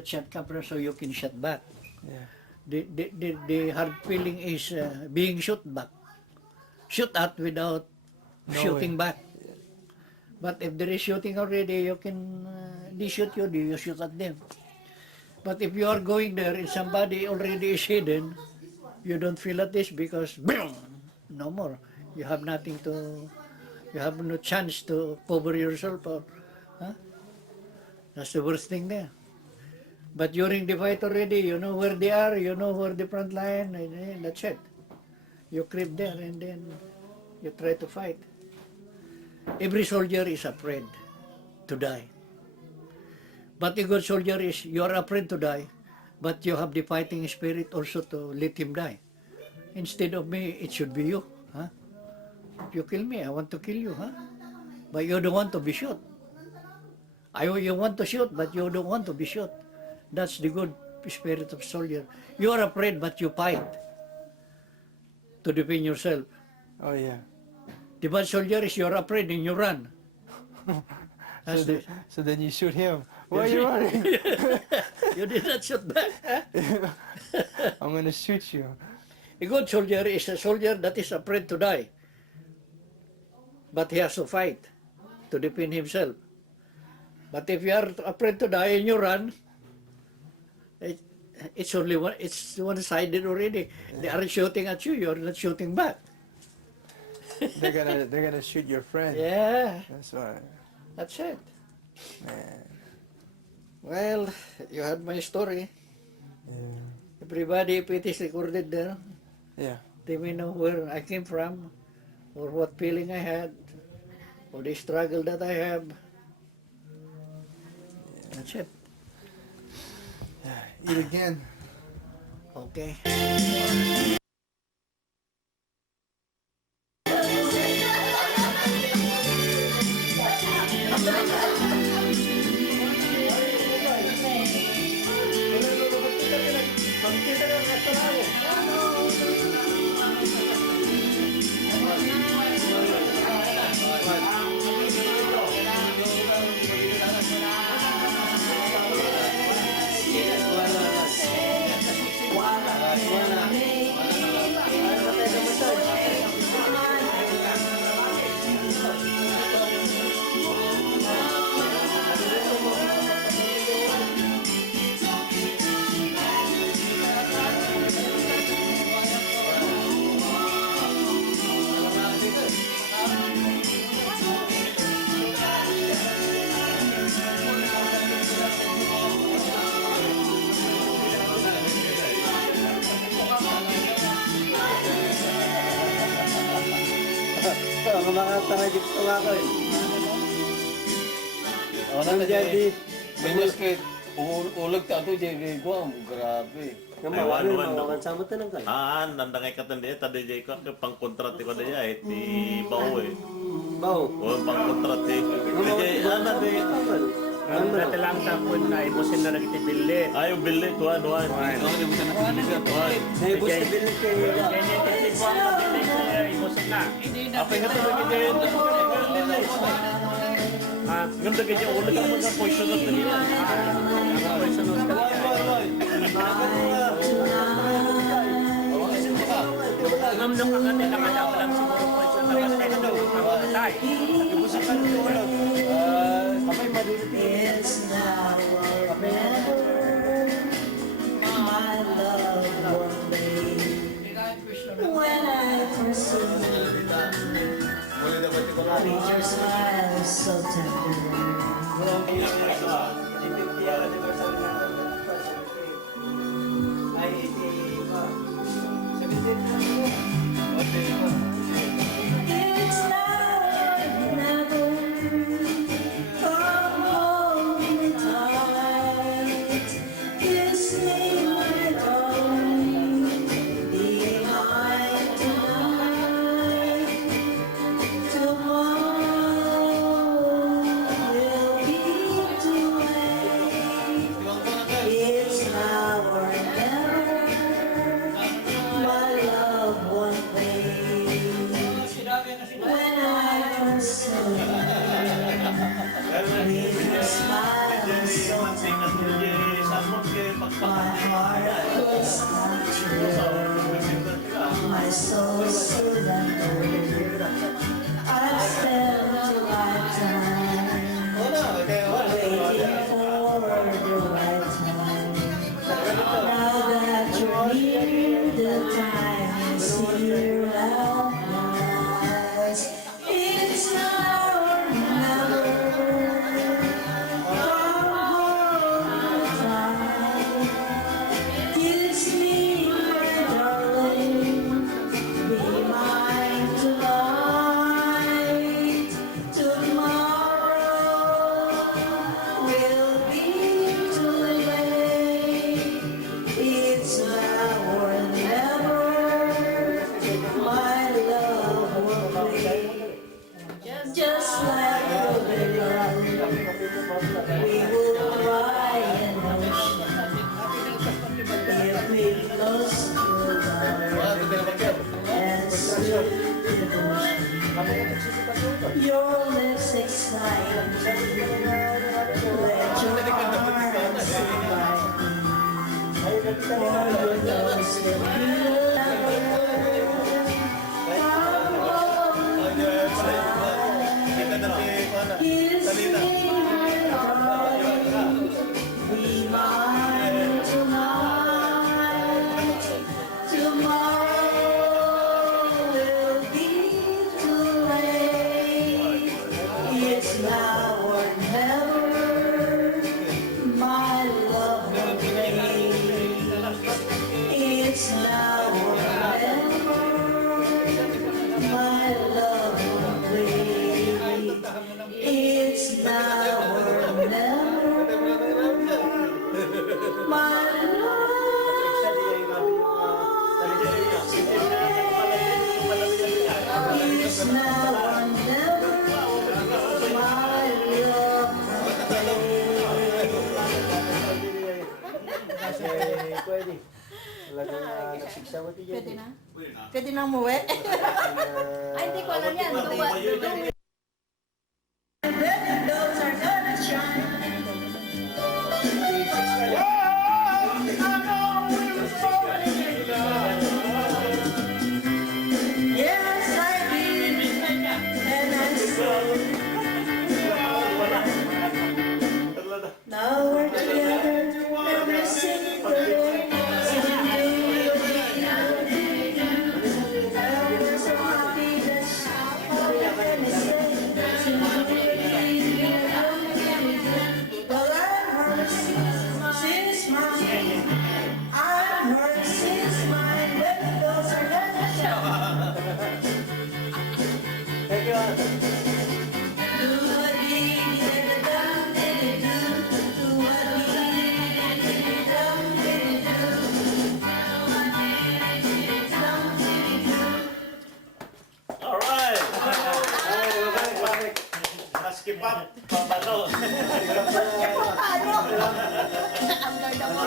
shot camera so you can shot back. Yeah. The hard feeling is being shot back. Shoot at without shooting back. But if there is shooting already, you can they shoot you, you shoot at them. But if you are going there and somebody already is hidden, you don't feel at this because boom, no more. You have nothing to, you have no chance to cover yourself. Or, huh? That's the worst thing there. But during the fight already, you know where they are, you know where the front line, and that's it. You creep there and then you try to fight. Every soldier is afraid to die. But a good soldier is, you are afraid to die, but you have the fighting spirit also to let him die. Instead of me, it should be you. Huh? If you kill me, I want to kill you. Huh? But you don't want to be shot. You want to shoot, but you don't want to be shot. That's the good spirit of soldier. You are afraid, but you fight to defend yourself. Oh yeah. The bad soldier is you're afraid and you run. So then you shoot him. Why are you running? You did not shoot back. I'm gonna shoot you. A good soldier is a soldier that is afraid to die, but he has to fight to defend himself. But if you are afraid to die and you run, it's only one. It's one-sided already. They are shooting at you. You're not shooting back. They're gonna shoot your friend. Yeah, That's why. that's it. Man. Well, you had my story. Yeah. Everybody, if it is recorded there, Yeah. they may know where I came from, or what feeling I had, or the struggle that I have. That's it. Yeah. Eat again. Okay. Makatangagit sa wako eh. Ano na jadi? Minus kay ulag ta to jadi ko grabe. Mawakan sama tanang kay. Nandangay ka tanda tadi jay ko pang kontrat ko da jay ti bawo eh. Bawo. O pang kontrat eh. Jay ana de Ang natalang tapon na imusin na nagtibili. ayo bili tuan tuan. Ay bus bili kay. Imusin na. Apa nga to kay nganda kay ulag ka mga poison na nila. Poison na. Ngamdong ka nila madapalang siguro poison na kasi ang tay. Imusin ka ng ulag. Kapay maduliti. When I first saw you, your smile so tender. It's now or never. Come hold me tight. Kiss me, my darling. Be mine tonight. Tomorrow will be too late. It's now or never. My love won't wait. My heart was captured, my soul surrendered. I spent a lifetime waiting for the right time. Now that you're near, the time is here at last. It's now or never. Kiss me, my darling, be mine tonight. Tomorrow will be too late. It's now or never. My love will play just like a river. We will cry in ocean if we lost your love and still devotion. Your lips excite me, let your arms survive me. For your love's the Kiss me, my darling, be mine tonight. Tomorrow will be too late. It's now or never. My love will play. It's now or never. My love will play. It's now or never. My love is now or never. My love Pwede na? Pwede na umuwi? Ay, hindi ko alam yan. Those are gonna shine. Yes, I did, and I saw. Now we're together, every single day. I'm so happy that all I can say. Well, I'm hers since mine. I'm hers since mine. When those are gonna show. Do what we did, done, did it do. Do what we did, done, did it do. Done, did it do. Alright! Maski pa, pabalo. Paano? Ang ganda mo.